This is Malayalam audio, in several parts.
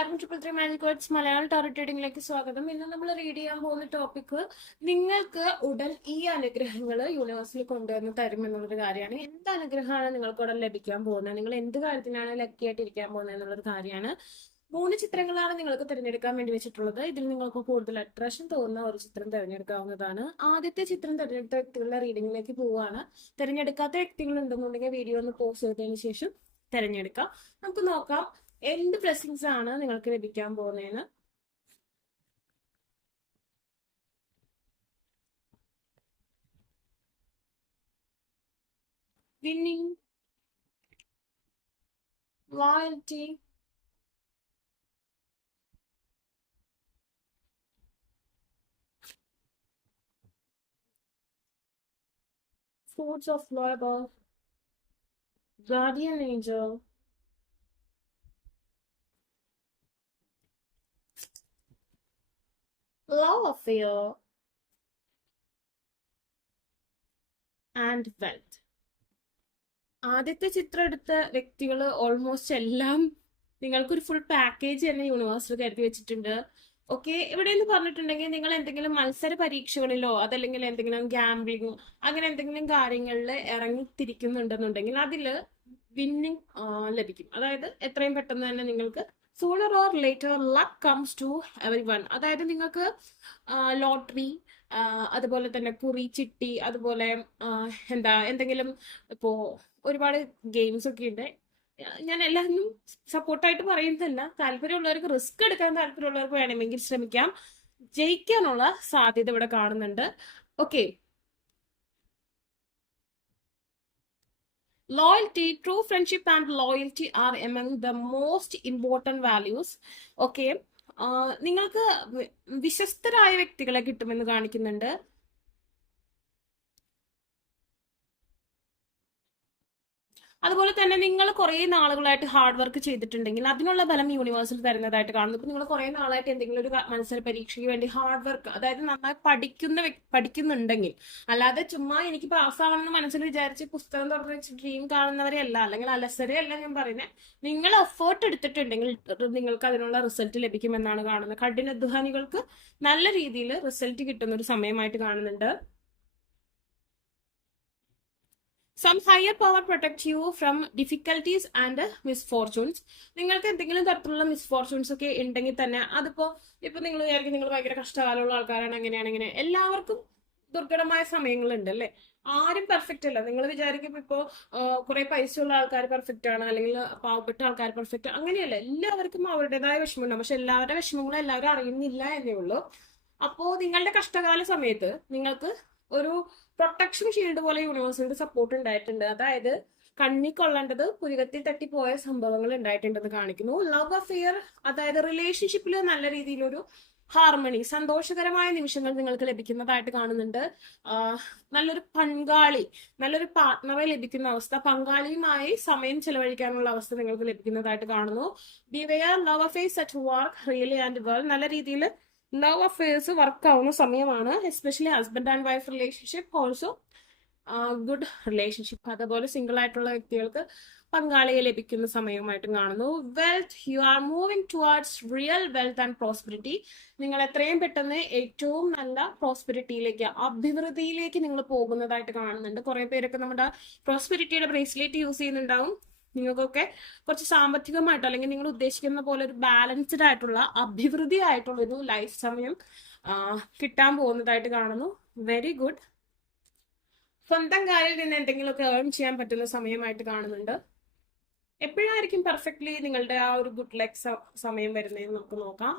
എല്ലാവർക്കും triple three magic words Malayalam Tory ട്രേഡിംഗിലേക്ക് സ്വാഗതം. ഇന്ന് നമ്മൾ റീഡ് ചെയ്യാൻ പോകുന്ന ടോപ്പിക് നിങ്ങൾക്ക് ഉടൻ ഈ അനുഗ്രഹങ്ങൾ യൂണിവേഴ്സിൽ കൊണ്ടുവന്ന് തരും എന്നുള്ളൊരു കാര്യമാണ്. എന്ത് അനുഗ്രഹമാണ് നിങ്ങൾക്ക് ഉടൻ ലഭിക്കാൻ പോകുന്നത്? നിങ്ങൾ എന്ത് കാര്യത്തിനാണ് ലക്കി ആയിട്ട് ഇരിക്കാൻ പോകുന്നത് എന്നുള്ളൊരു കാര്യമാണ്. മൂന്ന് ചിത്രങ്ങളാണ് നിങ്ങൾക്ക് തിരഞ്ഞെടുക്കാൻ വേണ്ടി വെച്ചിട്ടുള്ളത്. ഇതിൽ നിങ്ങൾക്ക് കൂടുതൽ അട്രാക്ഷൻ തോന്നുന്ന ഒരു ചിത്രം തിരഞ്ഞെടുക്കാവുന്നതാണ്. ആദ്യത്തെ ചിത്രം തിരഞ്ഞെടുത്ത വ്യക്തികളുടെ റീഡിംഗിലേക്ക് പോവുകയാണ്. തിരഞ്ഞെടുക്കാത്ത വ്യക്തികൾ ഉണ്ടെന്നുണ്ടെങ്കിൽ വീഡിയോ ഒന്ന് പോസ്റ്റ് ചെയ്തതിനു ശേഷം തിരഞ്ഞെടുക്കാം. നമുക്ക് നോക്കാം. എന്ത് ബ്ലെസ്സിങ്സ് ആണ് നിങ്ങൾക്ക് ലഭിക്കാൻ പോകുന്നതെന്ന്? Winning loyalty fruits of loyal guardian angel affair and wealth ആദ്യത്തെ ചിത്രം എടുത്ത വ്യക്തികൾ ഓൾമോസ്റ്റ് എല്ലാം നിങ്ങൾക്കൊരു ഫുൾ പാക്കേജ് തന്നെ യൂണിവേഴ്സിൽ കരുതി വെച്ചിട്ടുണ്ട്. ഓക്കെ ഇവിടെ എന്ന് പറഞ്ഞിട്ടുണ്ടെങ്കിൽ നിങ്ങൾ എന്തെങ്കിലും മത്സര പരീക്ഷകളിലോ അതല്ലെങ്കിൽ എന്തെങ്കിലും ഗാംബ്ലിങ്ങോ അങ്ങനെ എന്തെങ്കിലും കാര്യങ്ങളിൽ ഇറങ്ങി തിരിക്കുന്നുണ്ടെന്നുണ്ടെങ്കിൽ അതിൽ വിന്നിങ് ലഭിക്കും. അതായത് എത്രയും പെട്ടെന്ന് തന്നെ നിങ്ങൾക്ക് sooner or later luck comes to everyone അതായത് നിങ്ങൾക്ക് ലോട്ടറി അതുപോലെ തന്നെ കുറി ചിട്ടി അതുപോലെ എന്താ എന്തെങ്കിലും ഇപ്പോ ഒരുപാട് ഗെയിംസ് ഒക്കെ ഉണ്ട്. ഞാൻ എല്ലാവരും സപ്പോർട്ടായിട്ട് പറയുന്നതല്ല. താല്പര്യമുള്ളവർക്ക് റിസ്ക് എടുക്കാൻ താല്പര്യമുള്ളവർക്ക് വേണമെങ്കിൽ ശ്രമിക്കാം. ജയിക്കാനുള്ള സാധ്യത ഇവിടെ കാണുന്നുണ്ട്. Okay loyalty true friendship and loyalty are among the most important values okay നിങ്ങൾക്ക് വിശ്വസ്തരായ വ്യക്തികളെ കിട്ടുമെന്ന് കാണിക്കുന്നുണ്ട് അതുപോലെ തന്നെ നിങ്ങൾ കുറേ നാളുകളായിട്ട് ഹാർഡ് വർക്ക് ചെയ്തിട്ടുണ്ടെങ്കിൽ അതിനുള്ള ബലം യൂണിവേഴ്സിൽ തരുന്നതായിട്ട് കാണുന്നു. ഇപ്പൊ നിങ്ങൾ കുറേ നാളായിട്ട് എന്തെങ്കിലും ഒരു മത്സര പരീക്ഷയ്ക്ക് വേണ്ടി ഹാർഡ് വർക്ക് അതായത് നന്നായി പഠിക്കുന്ന പഠിക്കുന്നുണ്ടെങ്കിൽ അല്ലാതെ ചുമ്മാ എനിക്ക് പാസ്സാവണമെന്ന് മനസ്സിൽ വിചാരിച്ച് പുസ്തകം തുറന്ന് വെച്ച് ഡ്രീം കാണുന്നവരെയല്ല അല്ലെങ്കിൽ അലസരെയല്ല ഞാൻ പറയുന്നത് നിങ്ങൾ എഫേർട്ട് എടുത്തിട്ടുണ്ടെങ്കിൽ നിങ്ങൾക്ക് അതിനുള്ള റിസൾട്ട് ലഭിക്കുമെന്നാണ് കാണുന്നത്. കഠിനാധ്വാനികൾക്ക് നല്ല രീതിയിൽ റിസൾട്ട് കിട്ടുന്ന ഒരു സമയമായിട്ട് കാണുന്നുണ്ട്. Some higher power protect you from difficulties and misfortunes നിങ്ങൾക്ക് എന്തെങ്കിലും തരത്തിലുള്ള മിസ്ഫോർച്യൂൺസ് ഒക്കെ ഉണ്ടെങ്കിൽ തന്നെ അതിപ്പോ ഇപ്പൊ നിങ്ങൾ വിചാരിക്കും നിങ്ങൾ ഭയങ്കര കഷ്ടകാലമുള്ള ആൾക്കാരാണ് അങ്ങനെയാണ് ഇങ്ങനെ. എല്ലാവർക്കും ദുർഘടമായ സമയങ്ങളുണ്ട് അല്ലേ? ആരും പെർഫെക്റ്റ് അല്ല. നിങ്ങൾ വിചാരിക്കും ഇപ്പോ കുറെ പൈസ ഉള്ള ആൾക്കാർ പെർഫെക്റ്റ് ആണ് അല്ലെങ്കിൽ പാവപ്പെട്ട ആൾക്കാർ പെർഫെക്റ്റ് അങ്ങനെയല്ല. എല്ലാവർക്കും അവരുടേതായ വിഷമമുണ്ടാവും പക്ഷെ എല്ലാവരുടെ വിഷമങ്ങളും എല്ലാവരും അറിയുന്നില്ല എന്നേ ഉള്ളൂ. അപ്പോ നിങ്ങളുടെ കഷ്ടകാല സമയത്ത് നിങ്ങൾക്ക് ഒരു പ്രൊട്ടക്ഷൻ ഷീൽഡ് പോലെ യൂണിവേഴ്സിന്റെ സപ്പോർട്ട് ഉണ്ടായിട്ടുണ്ട്. അതായത് കണ്ണി കൊള്ളേണ്ടത് പുരുകത്തിൽ തട്ടിപ്പോയ സംഭവങ്ങൾ ഉണ്ടായിട്ടുണ്ടെന്ന് കാണിക്കുന്നു. ലവ് അഫെയർ അതായത് റിലേഷൻഷിപ്പിൽ നല്ല രീതിയിലൊരു ഹാർമണി സന്തോഷകരമായ നിമിഷങ്ങൾ നിങ്ങൾക്ക് ലഭിക്കുന്നതായിട്ട് കാണുന്നുണ്ട്. നല്ലൊരു പങ്കാളി നല്ലൊരു പാർട്ട്ണറെ ലഭിക്കുന്ന അവസ്ഥ പങ്കാളിയുമായി സമയം ചെലവഴിക്കാനുള്ള അവസ്ഥ നിങ്ങൾക്ക് ലഭിക്കുന്നതായിട്ട് കാണുന്നു. Beware love affairs at work really and world നല്ല രീതിയിൽ ലവ് അഫയേഴ്സ് വർക്ക് ആവുന്ന സമയമാണ് especially husband and wife relationship also good relationship അതുപോലെ സിംഗിൾ ആയിട്ടുള്ള വ്യക്തികൾക്ക് പങ്കാളിയെ ലഭിക്കുന്ന സമയവുമായിട്ടും കാണുന്നു. Wealth you are moving towards real wealth and prosperity നിങ്ങൾ എത്രയും പെട്ടെന്ന് ഏറ്റവും നല്ല പ്രോസ്പെരിറ്റിയിലേക്ക് അഭിവൃദ്ധിയിലേക്ക് നിങ്ങൾ പോകുന്നതായിട്ട് കാണുന്നുണ്ട്. കുറെ പേരൊക്കെ നമ്മുടെ പ്രോസ്പെരിറ്റിയുടെ ബ്രേസ്ലെറ്റ് യൂസ് ചെയ്യുന്നുണ്ടാവും. നിങ്ങൾക്കൊക്കെ കുറച്ച് സാമ്പത്തികമായിട്ടോ അല്ലെങ്കിൽ നിങ്ങൾ ഉദ്ദേശിക്കുന്ന പോലെ ഒരു ബാലൻസ്ഡ് ആയിട്ടുള്ള അഭിവൃദ്ധി ആയിട്ടുള്ള ഒരു ലൈഫ് സമയം കിട്ടാൻ പോകുന്നതായിട്ട് കാണുന്നു. വെരി ഗുഡ് സ്വന്തം കാലിൽ നിന്ന് എന്തെങ്കിലുമൊക്കെ ഏൺ ചെയ്യാൻ പറ്റുന്ന സമയമായിട്ട് കാണുന്നുണ്ട്. എപ്പോഴായിരിക്കും പെർഫെക്റ്റ്ലി നിങ്ങളുടെ ആ ഒരു ഗുഡ് ലക്ക് സമയം വരുന്നതെന്ന് നമുക്ക് നോക്കാം.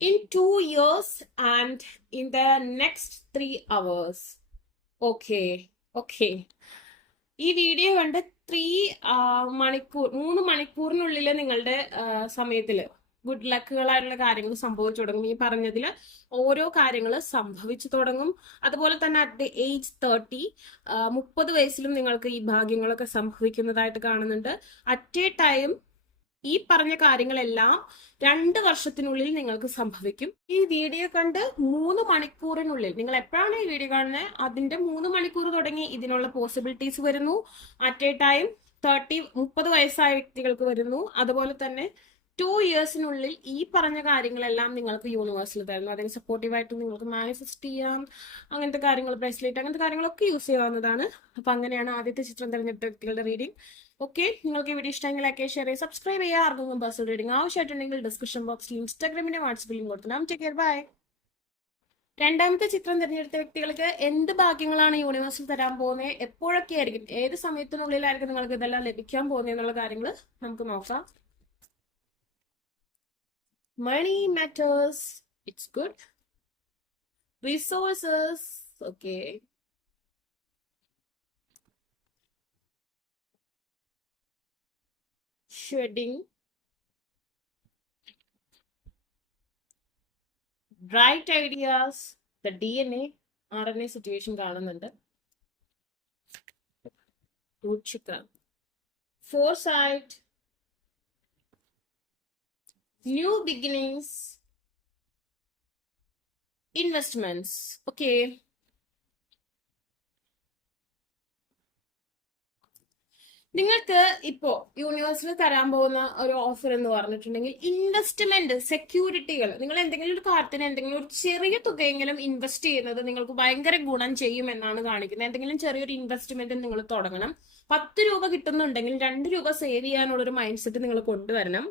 In two years and in the next three hours. Okay okay ഈ വീഡിയോ കണ്ട് ത്രീ മണിക്കൂർ മൂന്ന് മണിക്കൂറിനുള്ളിൽ നിങ്ങളുടെ സമയത്തിൽ ഗുഡ് ലക്കുകളായിട്ടുള്ള കാര്യങ്ങൾ സംഭവിച്ചു തുടങ്ങും. ഈ പറഞ്ഞതിൽ ഓരോ കാര്യങ്ങൾ സംഭവിച്ചു തുടങ്ങും. അതുപോലെ തന്നെ അറ്റ് ദ ഏജ് തേർട്ടി മുപ്പത് വയസ്സിലും നിങ്ങൾക്ക് ഈ ഭാഗ്യങ്ങളൊക്കെ സംഭവിക്കുന്നതായിട്ട് കാണുന്നുണ്ട്. അറ്റ് എ ടൈം ഈ പറഞ്ഞ കാര്യങ്ങളെല്ലാം രണ്ട് വർഷത്തിനുള്ളിൽ നിങ്ങൾക്ക് സംഭവിക്കും. ഈ വീഡിയോ കണ്ട് മൂന്ന് മണിക്കൂറിനുള്ളിൽ നിങ്ങൾ എപ്പോഴാണ് ഈ വീഡിയോ കാണുന്നത് അതിന്റെ മൂന്ന് മണിക്കൂർ തുടങ്ങി ഇതിനുള്ള പോസിബിലിറ്റീസ് വരുന്നു. അറ്റ് എ ടൈം തേർട്ടി മുപ്പത് വയസ്സായ വ്യക്തികൾക്ക് വരുന്നു. അതുപോലെ തന്നെ ടു ഇയേഴ്സിനുള്ളിൽ ഈ പറഞ്ഞ കാര്യങ്ങളെല്ലാം നിങ്ങൾക്ക് യൂണിവേഴ്സിൽ തരുന്നു. അതിന് സപ്പോർട്ടീവായിട്ട് നിങ്ങൾക്ക് മാനിഫെസ്റ്റ് ചെയ്യാം. അങ്ങനത്തെ കാര്യങ്ങൾ ബ്രേസ്ലെറ്റ് അങ്ങനത്തെ കാര്യങ്ങളൊക്കെ യൂസ് ചെയ്യാവുന്നതാണ്. അപ്പൊ അങ്ങനെയാണ് ആദ്യത്തെ ചിത്രം തിരഞ്ഞെടുത്ത വ്യക്തികളുടെ റീഡിംഗ് ഓക്കെ നിങ്ങൾക്ക് വീഡിയോ ഇഷ്ടമെങ്കിൽ ലൈക്ക് ഷെയർ ചെയ്യുക സബ്സ്ക്രൈബ് ചെയ്യുക ആർക്കും പേഴ്സണൽ റീഡിംഗ് ആവശ്യമായിട്ടുണ്ടെങ്കിൽ ഡിസ്ക്രിപ്ഷൻ ബോക്സിൽ ഇൻസ്റ്റാഗ്രാമിന്റെ വാട്സപ്പിലും കൊടുത്തു ടേക്ക് കെയർ ബൈ രണ്ടാമത്തെ ചിത്രം തിരഞ്ഞെടുത്ത വ്യക്തികൾക്ക് എന്ത് ഭാഗ്യങ്ങളാണ് യൂണിവേഴ്സിൽ തരാൻ പോകുന്നത്? എപ്പോഴൊക്കെ ആയിരിക്കും ഏത് സമയത്തിനുള്ളിലായിരിക്കും നിങ്ങൾക്ക് ഇതെല്ലാം ലഭിക്കാൻ പോകുന്നത് എന്നുള്ള കാര്യങ്ങൾ നമുക്ക് നോക്കാം. Money matters it's good resources okay shedding bright ideas the D N A R N A situation കാണുന്നുണ്ട്. ശുക്രൻ foresight new beginnings investments okay നിങ്ങൾക്ക് ഇപ്പോ യൂണിവേഴ്സിൽ തരാൻ പോകുന്ന ഒരു ഓഫർ എന്ന് പറഞ്ഞിട്ടുണ്ടെങ്കിൽ ഇൻവെസ്റ്റ്മെന്റ് സെക്യൂരിറ്റികൾ നിങ്ങൾ എന്തെങ്കിലും ഒരു കാര്യത്തിന് എന്തെങ്കിലും ഒരു ചെറിയ തുകയെങ്കിലും ഇൻവെസ്റ്റ് ചെയ്യുന്നത് നിങ്ങൾക്ക് ഭയങ്കര ഗുണം ചെയ്യും എന്നാണ് കാണിക്കുന്നത്. എന്തെങ്കിലും ചെറിയൊരു ഇൻവെസ്റ്റ്മെന്റ് നിങ്ങൾ തുടങ്ങണം. പത്ത് രൂപ കിട്ടുന്നുണ്ടെങ്കിൽ രണ്ട് രൂപ സേവ് ചെയ്യാനുള്ള ഒരു മൈൻഡ് സെറ്റ് നിങ്ങൾ കൊണ്ടുവരണം.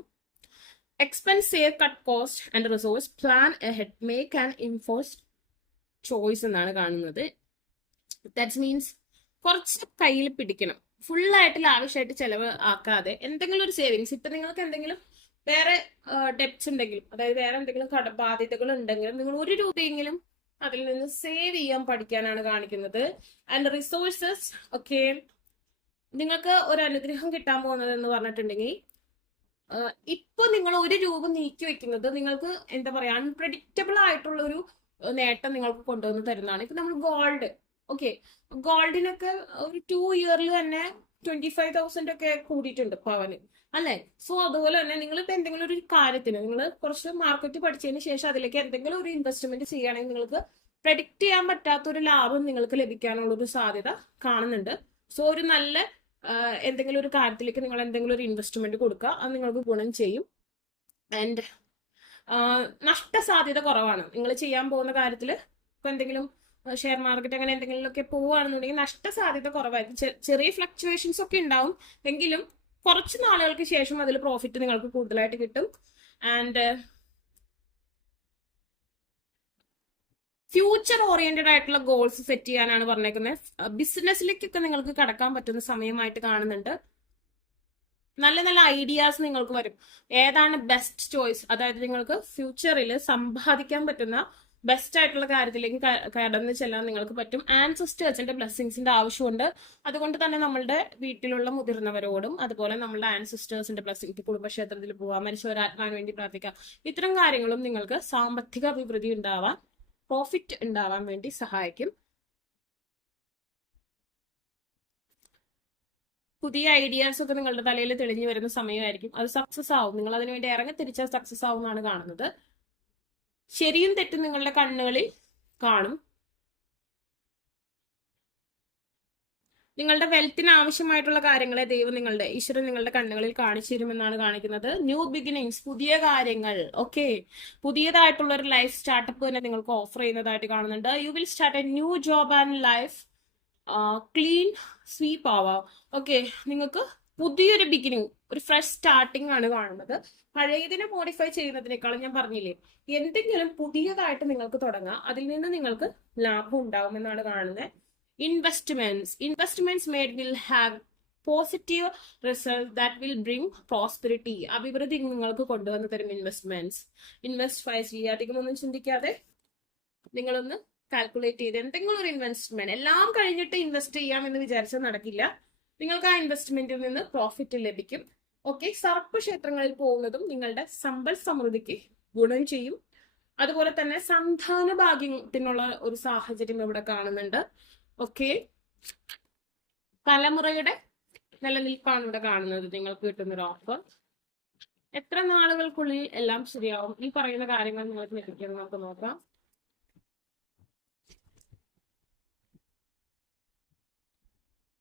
Expense save cut cost and resource plan ahead make and enforce choice എന്നാണ് കാണുന്നത്. ദാറ്റ് മീൻസ് കുറച്ച് കയ്യിൽ പിടിക്കണം. ഫുള്ളായിട്ട് ലാവിഷായിട്ട് ചെലവ് ആക്കാതെ എന്തെങ്കിലും ഒരു സേവിങ്സ് ഇപ്പൊ നിങ്ങൾക്ക് എന്തെങ്കിലും വേറെ ഡെപ്റ്റ്സ് ഉണ്ടെങ്കിലും അതായത് വേറെ എന്തെങ്കിലും കട ബാധ്യതകൾ ഉണ്ടെങ്കിലും നിങ്ങൾ ഒരു രൂപയെങ്കിലും അതിൽ നിന്ന് സേവ് ചെയ്യാൻ പഠിക്കാനാണ് കാണിക്കുന്നത്. ആൻഡ് റിസോഴ്സസ് ഒക്കെ നിങ്ങൾക്ക് ഒരു അനുഗ്രഹം കിട്ടാൻ പോകുന്നത് എന്ന് പറഞ്ഞിട്ടുണ്ടെങ്കിൽ ഇപ്പൊ നിങ്ങൾ ഒരു രൂപ നീക്കി വെക്കുന്നത് നിങ്ങൾക്ക് എന്താ പറയാ അൺപ്രഡിക്റ്റബിൾ ആയിട്ടുള്ള ഒരു നേട്ടം നിങ്ങൾക്ക് കൊണ്ടുവന്ന് തരുന്നതാണ്. ഇപ്പൊ നമ്മൾ ഗോൾഡ് ഓക്കെ ഗോൾഡിനൊക്കെ ഒരു ടു ഇയറിൽ തന്നെ ട്വന്റി ഫൈവ് തൗസൻഡ് ഒക്കെ കൂടിയിട്ടുണ്ട് പവന്. അല്ലെ? സോ അതുപോലെ തന്നെ നിങ്ങൾ ഇപ്പൊ എന്തെങ്കിലും ഒരു കാര്യത്തിന് നിങ്ങൾ കുറച്ച് മാർക്കറ്റ് പഠിച്ചതിന് ശേഷം അതിലേക്ക് എന്തെങ്കിലും ഒരു ഇൻവെസ്റ്റ്മെന്റ് ചെയ്യുകയാണെങ്കിൽ നിങ്ങൾക്ക് പ്രഡിക്റ്റ് ചെയ്യാൻ പറ്റാത്ത ഒരു ലാഭം നിങ്ങൾക്ക് ലഭിക്കാനുള്ള ഒരു സാധ്യത കാണുന്നുണ്ട്. സോ ഒരു നല്ല എന്തെങ്കിലും ഒരു കാര്യത്തിലേക്ക് നിങ്ങൾ എന്തെങ്കിലും ഒരു ഇൻവെസ്റ്റ്മെന്റ് കൊടുക്കുക അത് നിങ്ങൾക്ക് ഗുണം ചെയ്യും. ആൻഡ് നഷ്ടസാധ്യത കുറവാണ്. നിങ്ങൾ ചെയ്യാൻ പോകുന്ന കാര്യത്തിൽ ഇപ്പൊ എന്തെങ്കിലും ഷെയർ മാർക്കറ്റ് അങ്ങനെ എന്തെങ്കിലുമൊക്കെ പോവുകയാണെന്നുണ്ടെങ്കിൽ നഷ്ടസാധ്യത കുറവായിരിക്കും. ചെറിയ ഫ്ലക്ച്വേഷൻസ് ഒക്കെ ഉണ്ടാവും. എങ്കിലും കുറച്ച് നാളുകൾക്ക് ശേഷം അതിൽ പ്രോഫിറ്റ് നിങ്ങൾക്ക് കൂടുതലായിട്ട് കിട്ടും. ആൻഡ് ഫ്യൂച്ചർ ഓറിയന്റഡ് ആയിട്ടുള്ള ഗോൾസ് സെറ്റ് ചെയ്യാനാണ് പറഞ്ഞേക്കുന്നത് ബിസിനസ്സിലേക്കൊക്കെ നിങ്ങൾക്ക് കടക്കാൻ പറ്റുന്ന സമയമായിട്ട് കാണുന്നുണ്ട്. നല്ല നല്ല ഐഡിയാസ് നിങ്ങൾക്ക് വരും. ഏതാണ് ബെസ്റ്റ് ചോയ്സ് അതായത് നിങ്ങൾക്ക് ഫ്യൂച്ചറിൽ സമ്പാദിക്കാൻ പറ്റുന്ന ബെസ്റ്റ് ആയിട്ടുള്ള കാര്യത്തിലേക്ക് കടന്നു ചെല്ലാൻ നിങ്ങൾക്ക് പറ്റും. ആൻസിസ്റ്റേഴ്സിന്റെ ബ്ലെസ്സിങ്സിന്റെ ആവശ്യമുണ്ട്. അതുകൊണ്ട് തന്നെ നമ്മളുടെ വീട്ടിലുള്ള മുതിർന്നവരോടും അതുപോലെ നമ്മളുടെ ആൻസിസ്റ്റേഴ്സിന്റെ ബ്ലസ്സിംഗ് കുടുംബക്ഷേത്രത്തിൽ പോവാം മനുഷ്യരാത്മാവിന് വേണ്ടി പ്രാർത്ഥിക്കാം. ഇത്തരം കാര്യങ്ങളും നിങ്ങൾക്ക് സാമ്പത്തിക അഭിവൃദ്ധി ഉണ്ടാവാൻ പ്രോഫിറ്റ് ഉണ്ടാവാൻ വേണ്ടി സഹായിക്കും. പുതിയ ഐഡിയാസ് ഒക്കെ നിങ്ങളുടെ തലയിൽ തെളിഞ്ഞു വരുന്ന സമയമായിരിക്കും. അത് സക്സസ് ആവും. നിങ്ങൾ അതിനുവേണ്ടി ഇറങ്ങി തിരിച്ചാൽ സക്സസ് ആവും എന്നാണ് കാണുന്നത്. ശരിയും തെറ്റും നിങ്ങളുടെ കണ്ണുകളിൽ കാണും. നിങ്ങളുടെ വെൽത്തിന് ആവശ്യമായിട്ടുള്ള കാര്യങ്ങളെ ദൈവം നിങ്ങളുടെ ഈശ്വരൻ നിങ്ങളുടെ കണ്ണുകളിൽ കാണിച്ചു തരുമെന്നാണ് കാണിക്കുന്നത്. ന്യൂ ബിഗിനിങ്സ് പുതിയ കാര്യങ്ങൾ ഓക്കെ പുതിയതായിട്ടുള്ള ഒരു ലൈഫ് സ്റ്റാർട്ടപ്പ് തന്നെ നിങ്ങൾക്ക് ഓഫർ ചെയ്യുന്നതായിട്ട് കാണുന്നുണ്ട്. You will start a new job and life clean sweep ആവാം ഓക്കെ നിങ്ങൾക്ക് പുതിയൊരു ബിഗിനിങ് ഒരു ഫ്രഷ് സ്റ്റാർട്ടിംഗ് ആണ് കാണുന്നത്. പഴയതിനെ മോഡിഫൈ ചെയ്യുന്നതിനേക്കാളും ഞാൻ പറഞ്ഞില്ലേ എന്തെങ്കിലും പുതിയതായിട്ട് നിങ്ങൾക്ക് തുടങ്ങാം അതിൽ നിന്ന് നിങ്ങൾക്ക് ലാഭം ഉണ്ടാവുമെന്നാണ് കാണുന്നത് investments investments made will have positive result that will bring prosperity അഭിവൃദ്ധി നിങ്ങൾക്ക് കൊണ്ടുവന്ന് തരും ഇൻവെസ്റ്റ്മെന്റ്സ് ഇൻവെസ്റ്റ് വൈസ്ലി അധികം ഒന്നും ചിന്തിക്കാതെ നിങ്ങളൊന്ന് കാൽക്കുലേറ്റ് ചെയ്ത് എന്തെങ്കിലും ഒരു ഇൻവെസ്റ്റ്മെന്റ് എല്ലാം കഴിഞ്ഞിട്ട് ഇൻവെസ്റ്റ് ചെയ്യാം എന്ന് വിചാരിച്ചാൽ നടക്കില്ല. നിങ്ങൾക്ക് ആ ഇൻവെസ്റ്റ്മെന്റിൽ നിന്ന് പ്രോഫിറ്റ് ലഭിക്കും. ഓക്കെ സർപ്പ ക്ഷേത്രങ്ങളിൽ പോകുന്നതും നിങ്ങളുടെ സമ്പൽ സമൃദ്ധിക്ക് ഗുണം ചെയ്യും. അതുപോലെ തന്നെ സന്താന ഭാഗ്യത്തിനുള്ള ഒരു സാഹചര്യം ഇവിടെ കാണുന്നുണ്ട്. ഓക്കെ തലമുറയുടെ നിലനിൽപ്പാണ് ഇവിടെ കാണുന്നത്. നിങ്ങൾക്ക് കിട്ടുന്ന ഒരു ഓഫർ എത്ര നാളുകൾക്കുള്ളിൽ എല്ലാം ശരിയാവും? ഈ പറയുന്ന കാര്യങ്ങൾ നിങ്ങൾക്ക് ലഭിക്കുന്നത് നമുക്ക് നോക്കാം.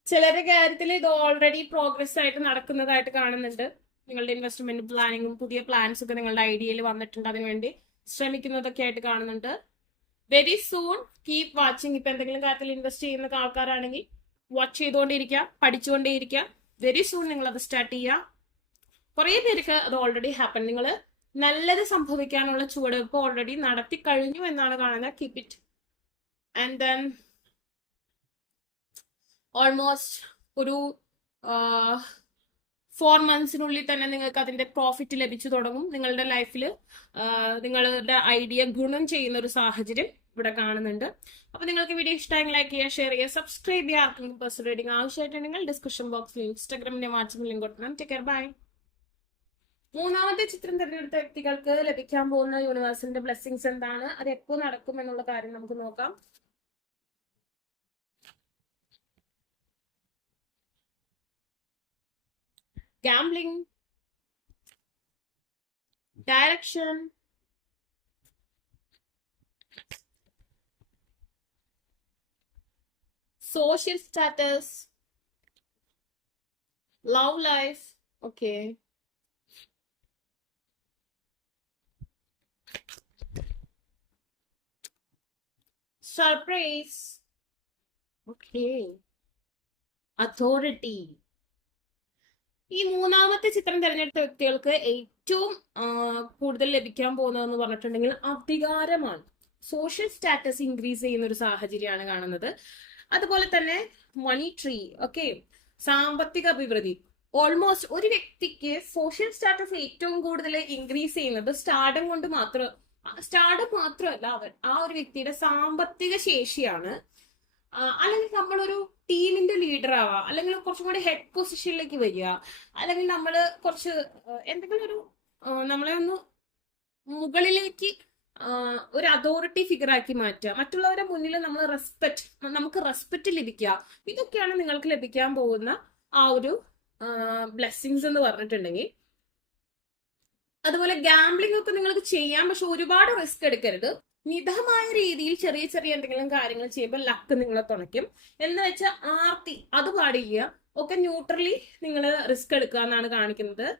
ചിലരുടെ കാര്യത്തിൽ ഇത് ഓൾറെഡി പ്രോഗ്രസ് ആയിട്ട് നടക്കുന്നതായിട്ട് കാണുന്നുണ്ട്. നിങ്ങളുടെ ഇൻവെസ്റ്റ്മെന്റ് പ്ലാനിങ്ങും പുതിയ പ്ലാൻസ് ഒക്കെ നിങ്ങളുടെ ഐഡിയയിൽ വന്നിട്ടുണ്ട് അതിനുവേണ്ടി ശ്രമിക്കുന്നതൊക്കെ ആയിട്ട് കാണുന്നുണ്ട്. വെരി സൂൺ കീപ് വാച്ചിങ് ഇപ്പൊ എന്തെങ്കിലും കാര്യത്തിൽ ഇൻവെസ്റ്റ് ചെയ്യുന്ന ആൾക്കാരാണെങ്കിൽ വാച്ച് ചെയ്തുകൊണ്ടേയിരിക്കുക പഠിച്ചുകൊണ്ടേയിരിക്കുക വെരി സൂൺ നിങ്ങൾ അത് സ്റ്റാർട്ട് ചെയ്യുക കുറേ പേർക്ക് അത് ഓൾറെഡി ഹാപ്പൺ നിങ്ങൾ നല്ലത് സംഭവിക്കാനുള്ള ചുവടുവെപ്പ് ഓൾറെഡി നടത്തി കഴിഞ്ഞു എന്നാണ് കാണുന്നത്. Keep it and then almost ഒരു ഫോർ മന്ത്സിനുള്ളിൽ തന്നെ നിങ്ങൾക്ക് അതിന്റെ പ്രോഫിറ്റ് ലഭിച്ചു തുടങ്ങും. നിങ്ങളുടെ ലൈഫിൽ നിങ്ങളുടെ ഐഡിയ ഗുണം ചെയ്യുന്ന ഒരു സാഹചര്യം ഇവിടെ കാണുന്നുണ്ട്. അപ്പൊ നിങ്ങൾക്ക് വീഡിയോ ഇഷ്ടമായി ലൈക്ക് ചെയ്യുക ഷെയർ ചെയ്യുക സബ്സ്ക്രൈബ് ചെയ്യുക. ആർക്കും പേഴ്സണൽ റീഡിംഗ് ആവശ്യമായിട്ടുണ്ടെങ്കിൽ ഡിസ്ക്രിപ്ഷൻ ബോക്സിൽ ഇൻസ്റ്റാഗ്രാമിന്റെ വാട്സപ്പിൽ ലിങ്ക് കൊടുക്കണം. ടേക്ക് കെയർ ബൈ മൂന്നാമത്തെ ചിത്രം തിരഞ്ഞെടുത്ത വ്യക്തികൾക്ക് ലഭിക്കാൻ പോകുന്ന യൂണിവേഴ്സിന്റെ ബ്ലെസ്സിങ്സ് എന്താണ്? അത് എപ്പോൾ നടക്കും എന്നുള്ള കാര്യം നമുക്ക് നോക്കാം. Gambling, direction, social status, love life. Okay. Surprise. Okay. Authority. ഈ മൂന്നാമത്തെ ചിത്രം തിരഞ്ഞെടുത്ത വ്യക്തികൾക്ക് ഏറ്റവും കൂടുതൽ ലഭിക്കാൻ പോകുന്നതെന്ന് പറഞ്ഞിട്ടുണ്ടെങ്കിൽ അധികാരമാണ്. സോഷ്യൽ സ്റ്റാറ്റസ് ഇൻക്രീസ് ചെയ്യുന്ന ഒരു സാഹചര്യമാണ് കാണുന്നത്. അതുപോലെ തന്നെ മണി ട്രീ ഓക്കെ സാമ്പത്തിക അഭിവൃദ്ധി. ഓൾമോസ്റ്റ് ഒരു വ്യക്തിക്ക് സോഷ്യൽ സ്റ്റാറ്റസ് ഏറ്റവും കൂടുതൽ ഇൻക്രീസ് ചെയ്യുന്നത് സ്റ്റാർഡം കൊണ്ട് മാത്രം സ്റ്റാർഡം മാത്രമല്ല അവൻ ആ ഒരു വ്യക്തിയുടെ സാമ്പത്തിക ശേഷിയാണ്. അല്ലെങ്കിൽ നമ്മളൊരു ടീമിന്റെ ലീഡർ ആവാം. അല്ലെങ്കിൽ കുറച്ചും കൂടി ഹെഡ് പൊസിഷനിലേക്ക് വരിക. അല്ലെങ്കിൽ നമ്മൾ കുറച്ച് എന്തെങ്കിലും ഒരു നമ്മളെ ഒന്ന് മുകളിലേക്ക് ഒരു അതോറിറ്റി ഫിഗർ ആക്കി മാറ്റുക. മറ്റുള്ളവരുടെ മുന്നിൽ നമ്മൾ റെസ്പെക്ട് നമുക്ക് റെസ്പെക്ട് ലഭിക്കുക. ഇതൊക്കെയാണ് നിങ്ങൾക്ക് ലഭിക്കാൻ പോകുന്ന ആ ഒരു ബ്ലെസ്സിങ്സ് എന്ന് പറഞ്ഞിട്ടുണ്ടെങ്കിൽ. അതുപോലെ ഗാംബ്ലിംഗ് ഒക്കെ നിങ്ങൾക്ക് ചെയ്യാം. പക്ഷെ ഒരുപാട് റിസ്ക് എടുക്കരുത്. മിതമായ രീതിയിൽ ചെറിയ ചെറിയ എന്തെങ്കിലും കാര്യങ്ങൾ ചെയ്യുമ്പോൾ ലക്ക് നിങ്ങളെ തുണയ്ക്കും. എന്ന് വെച്ചാൽ ആർത്തി അത് പാടില്ല. ഒക്കെ ന്യൂട്രലി നിങ്ങൾ റിസ്ക് എടുക്കുക എന്നാണ് കാണിക്കുന്നത്.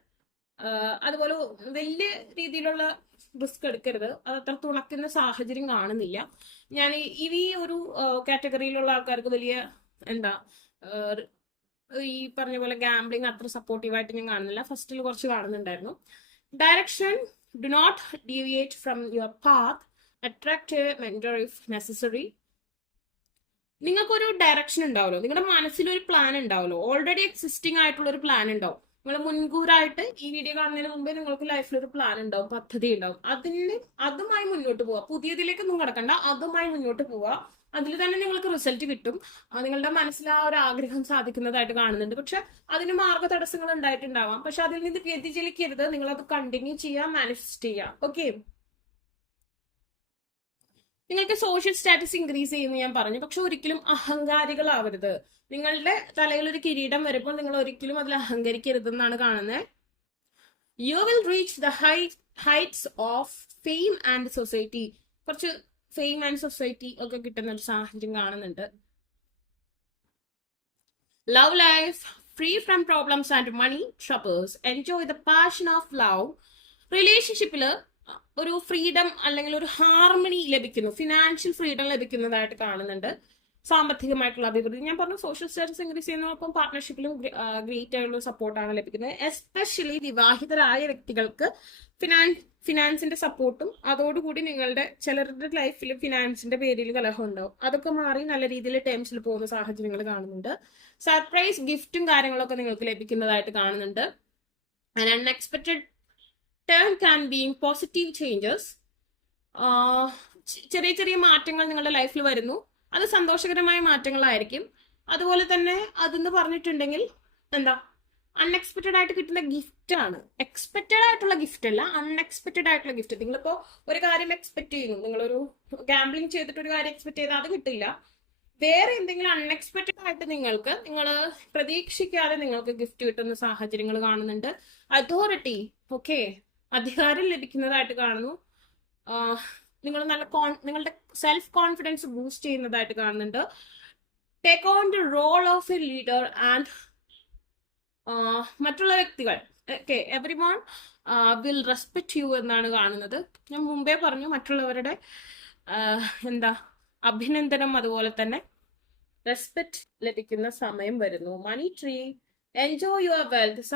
അതുപോലെ വലിയ രീതിയിലുള്ള റിസ്ക് എടുക്കരുത്. അത് അത്ര തുണക്കുന്ന സാഹചര്യം കാണുന്നില്ല. ഞാൻ ഈ- ഒരു കാറ്റഗറിയിലുള്ള ആൾക്കാർക്ക് വലിയ എന്താ ഈ പറഞ്ഞ പോലെ ഗാംബ്ലിംഗ് അത്ര സപ്പോർട്ടീവായിട്ട് ഞാൻ കാണുന്നില്ല. ഫസ്റ്റിൽ കുറച്ച് കാണുന്നുണ്ടായിരുന്നു. Direction do not deviate from your path attract mentor if necessary നിങ്ങൾക്കൊരു ഡയറക്ഷൻ ഉണ്ടാവുമല്ലോ നിങ്ങളുടെ മനസ്സിലൊരു പ്ലാൻ ഉണ്ടാവുമല്ലോ ഓൾറെഡി എക്സിസ്റ്റിംഗ് ആയിട്ടുള്ള ഒരു പ്ലാൻ ഉണ്ടാവും. നിങ്ങൾ മുൻകൂറായിട്ട് ഈ വീഡിയോ കാണുന്നതിന് മുമ്പേ നിങ്ങൾക്ക് ലൈഫിൽ ഒരു പ്ലാൻ ഉണ്ടാവും പദ്ധതി ഉണ്ടാവും. അതിന് അതുമായി മുന്നോട്ട് പോവുക പുതിയതിലേക്കൊന്നും കിടക്കണ്ട. അതുമായി മുന്നോട്ട് പോവുക അതിൽ തന്നെ നിങ്ങൾക്ക് റിസൾട്ട് കിട്ടും. നിങ്ങളുടെ മനസ്സിൽ ആ ഒരു ആഗ്രഹം സാധിക്കുന്നതായിട്ട് കാണുന്നുണ്ട്. പക്ഷെ അതിന് മാർഗ തടസ്സങ്ങൾ ഉണ്ടായിട്ടുണ്ടാവാം. പക്ഷെ അതിൽ നിന്ന് വ്യതിചലിക്കരുത്. നിങ്ങൾ അത് കണ്ടിന്യൂ ചെയ്യുക മാനിഫെസ്റ്റ് ചെയ്യുക ഓക്കെ നിങ്ങൾക്ക് സോഷ്യൽ സ്റ്റാറ്റസ് ഇൻക്രീസ് ചെയ്യുന്നു ഞാൻ പറഞ്ഞു. പക്ഷെ ഒരിക്കലും അഹങ്കാരികളാവരുത്. നിങ്ങളുടെ തലയിൽ ഒരു കിരീടം വരുമ്പോൾ നിങ്ങൾ ഒരിക്കലും അതിൽ അഹങ്കരിക്കരുത് എന്നാണ് കാണുന്നത്. You will reach the high heights of fame and society കുറച്ച് ഫെയിം ആൻഡ് സൊസൈറ്റി ഒക്കെ കിട്ടുന്ന ഒരു സാഹചര്യം കാണുന്നുണ്ട്. Love life free from problems and money troubles enjoy the passion of love റിലേഷൻഷിപ്പിൽ ഒരു ഫ്രീഡം അല്ലെങ്കിൽ ഒരു ഹാർമണി ലഭിക്കുന്നു. ഫിനാൻഷ്യൽ ഫ്രീഡം ലഭിക്കുന്നതായിട്ട് കാണുന്നുണ്ട്. സാമ്പത്തികമായിട്ടുള്ള അഭിവൃദ്ധി. ഞാൻ പറഞ്ഞു സോഷ്യൽ സ്റ്റാറ്റസ് ഇൻക്രീസ് ചെയ്യുന്നതോടൊപ്പം പാർട്ട്ണർഷിപ്പിലും ഗ്രേറ്റ് ആയിട്ടുള്ള സപ്പോർട്ടാണ് ലഭിക്കുന്നത്. എസ്പെഷ്യലി വിവാഹിതരായ വ്യക്തികൾക്ക് ഫിനാൻസ് ഫിനാൻസിന്റെ സപ്പോർട്ടും അതോടുകൂടി നിങ്ങളുടെ ചിലരുടെ ലൈഫിൽ ഫിനാൻസിന്റെ പേരിൽ കലഹം ഉണ്ടാവും. അതൊക്കെ മാറി നല്ല രീതിയിൽ ടേംസിൽ പോകുന്ന സാഹചര്യങ്ങൾ കാണുന്നുണ്ട്. സർപ്രൈസ് ഗിഫ്റ്റും കാര്യങ്ങളൊക്കെ നിങ്ങൾക്ക് ലഭിക്കുന്നതായിട്ട് കാണുന്നുണ്ട്. Unexpected turn can being positive changes ചെറിയ ചെറിയ മാറ്റങ്ങൾ നിങ്ങളുടെ ലൈഫിൽ വരുന്നു. അത് സന്തോഷകരമായ മാറ്റങ്ങളായിരിക്കും. അതുപോലെ തന്നെ അതെന്ന് പറഞ്ഞിട്ടുണ്ടെങ്കിൽ എന്താ? അൺഎക്സ്പെക്റ്റഡ് ആയിട്ട് കിട്ടുന്ന ഗിഫ്റ്റ് ആണ്. എക്സ്പെക്റ്റഡ് ആയിട്ടുള്ള ഗിഫ്റ്റ് അല്ല അൺഎക്സ്പെക്റ്റഡ് ആയിട്ടുള്ള ഗിഫ്റ്റ് നിങ്ങളിപ്പോ ഒരു കാര്യം എക്സ്പെക്ട് ചെയ്യുന്നു. നിങ്ങളൊരു ഗാംബ്ലിംഗ് ചെയ്തിട്ട് ഒരു കാര്യം എക്സ്പെക്ട് ചെയ്താൽ അത് കിട്ടില്ല. വേറെ എന്തെങ്കിലും അൺഎക്സ്പെക്റ്റഡ് ആയിട്ട് നിങ്ങൾക്ക് നിങ്ങൾ പ്രതീക്ഷിക്കാതെ നിങ്ങൾക്ക് ഗിഫ്റ്റ് കിട്ടുന്ന സാഹചര്യങ്ങൾ കാണുന്നുണ്ട്. അതോറിറ്റി ഓക്കെ അധികാരം ലഭിക്കുന്നതായിട്ട് കാണുന്നു. നിങ്ങൾ നല്ല കോൺ നിങ്ങളുടെ സെൽഫ് കോൺഫിഡൻസ് ബൂസ്റ്റ് ചെയ്യുന്നതായിട്ട് കാണുന്നുണ്ട്. Take on the role of a leader and മറ്റുള്ള വ്യക്തികൾ. Okay everyone will respect you എന്നാണ് കാണുന്നത്. ഞാൻ മുമ്പേ പറഞ്ഞു മറ്റുള്ളവരുടെ എന്താ അഭിനന്ദനം അതുപോലെ തന്നെ. റെസ്പെക്ട് ലഭിക്കുന്ന സമയം വരുന്നു. Money tree enjoy your wealth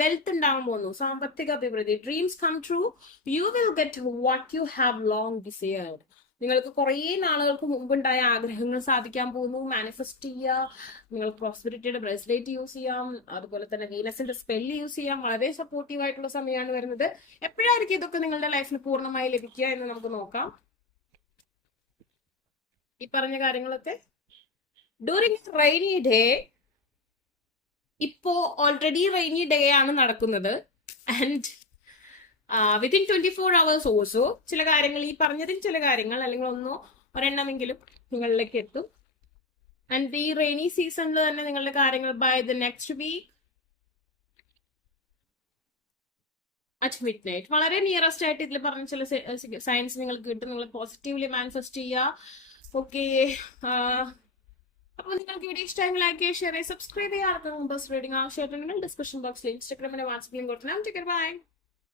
wealth ഉണ്ടാവാൻ പോകുന്നു. സാമ്പത്തിക അഭിവൃദ്ധി. Dreams come true you will get what you have long desired നിങ്ങൾക്ക് കുറേ നാളുകൾക്ക് മുമ്പുണ്ടായ ആഗ്രഹങ്ങൾ സാധിക്കാൻ പോകുന്നു. മാനിഫെസ്റ്റ് ചെയ്യുക. നിങ്ങൾ പ്രോസ്പെരിറ്റിയുടെ ബ്രേസ്ലേറ്റ് യൂസ് ചെയ്യാം. അതുപോലെ തന്നെ വീനസിന്റെ സ്പെല്ല് യൂസ് ചെയ്യാം. വളരെ സപ്പോർട്ടീവ് ആയിട്ടുള്ള സമയമാണ് വരുന്നത്. എപ്പോഴായിരിക്കും ഇതൊക്കെ നിങ്ങളുടെ ലൈഫിൽ പൂർണമായി ലഭിക്കുക എന്ന് നമുക്ക് നോക്കാം. ഈ പറഞ്ഞ കാര്യങ്ങളൊക്കെ. ഡ്യൂറിങ് റെയിനി ഡേ ഇപ്പോ ഓൾറെഡി റെയിനി ഡേ ആണ് നടക്കുന്നത്. And within twenty four hours also ചില കാര്യങ്ങൾ ഈ പറഞ്ഞതിൽ ചില കാര്യങ്ങൾ അല്ലെങ്കിൽ ഒന്നോ ഒരെണ്ണമെങ്കിലും നിങ്ങളിലേക്ക് എത്തും. ആൻഡ് ഈ റെയിനി സീസണിൽ തന്നെ നിങ്ങളുടെ കാര്യങ്ങൾ by the next week at midnight വളരെ നിയറസ്റ്റ് ആയിട്ട് ഇതിൽ പറഞ്ഞ ചില സയൻസ് നിങ്ങൾക്ക് കിട്ടും. നിങ്ങൾ പോസിറ്റീവ്ലി മാനിഫെസ്റ്റ് ചെയ്യുക. ഓക്കെ അപ്പോൾ നിങ്ങൾക്ക് വീഡിയോ ഇഷ്ടമായി ലൈക്ക് ചെയ്യുക ഷെയർ ചെയ്യുക സബ്സ്ക്രൈബ് ചെയ്യാറുണ്ട് ഡിസ്ക്രിപ്ഷൻ ബോക്സിൽ ഇൻസ്റ്റാഗ്രാമിന്റെ വാട്സപ്പ് ലിങ്ക് കൊടുത്തു ബൈ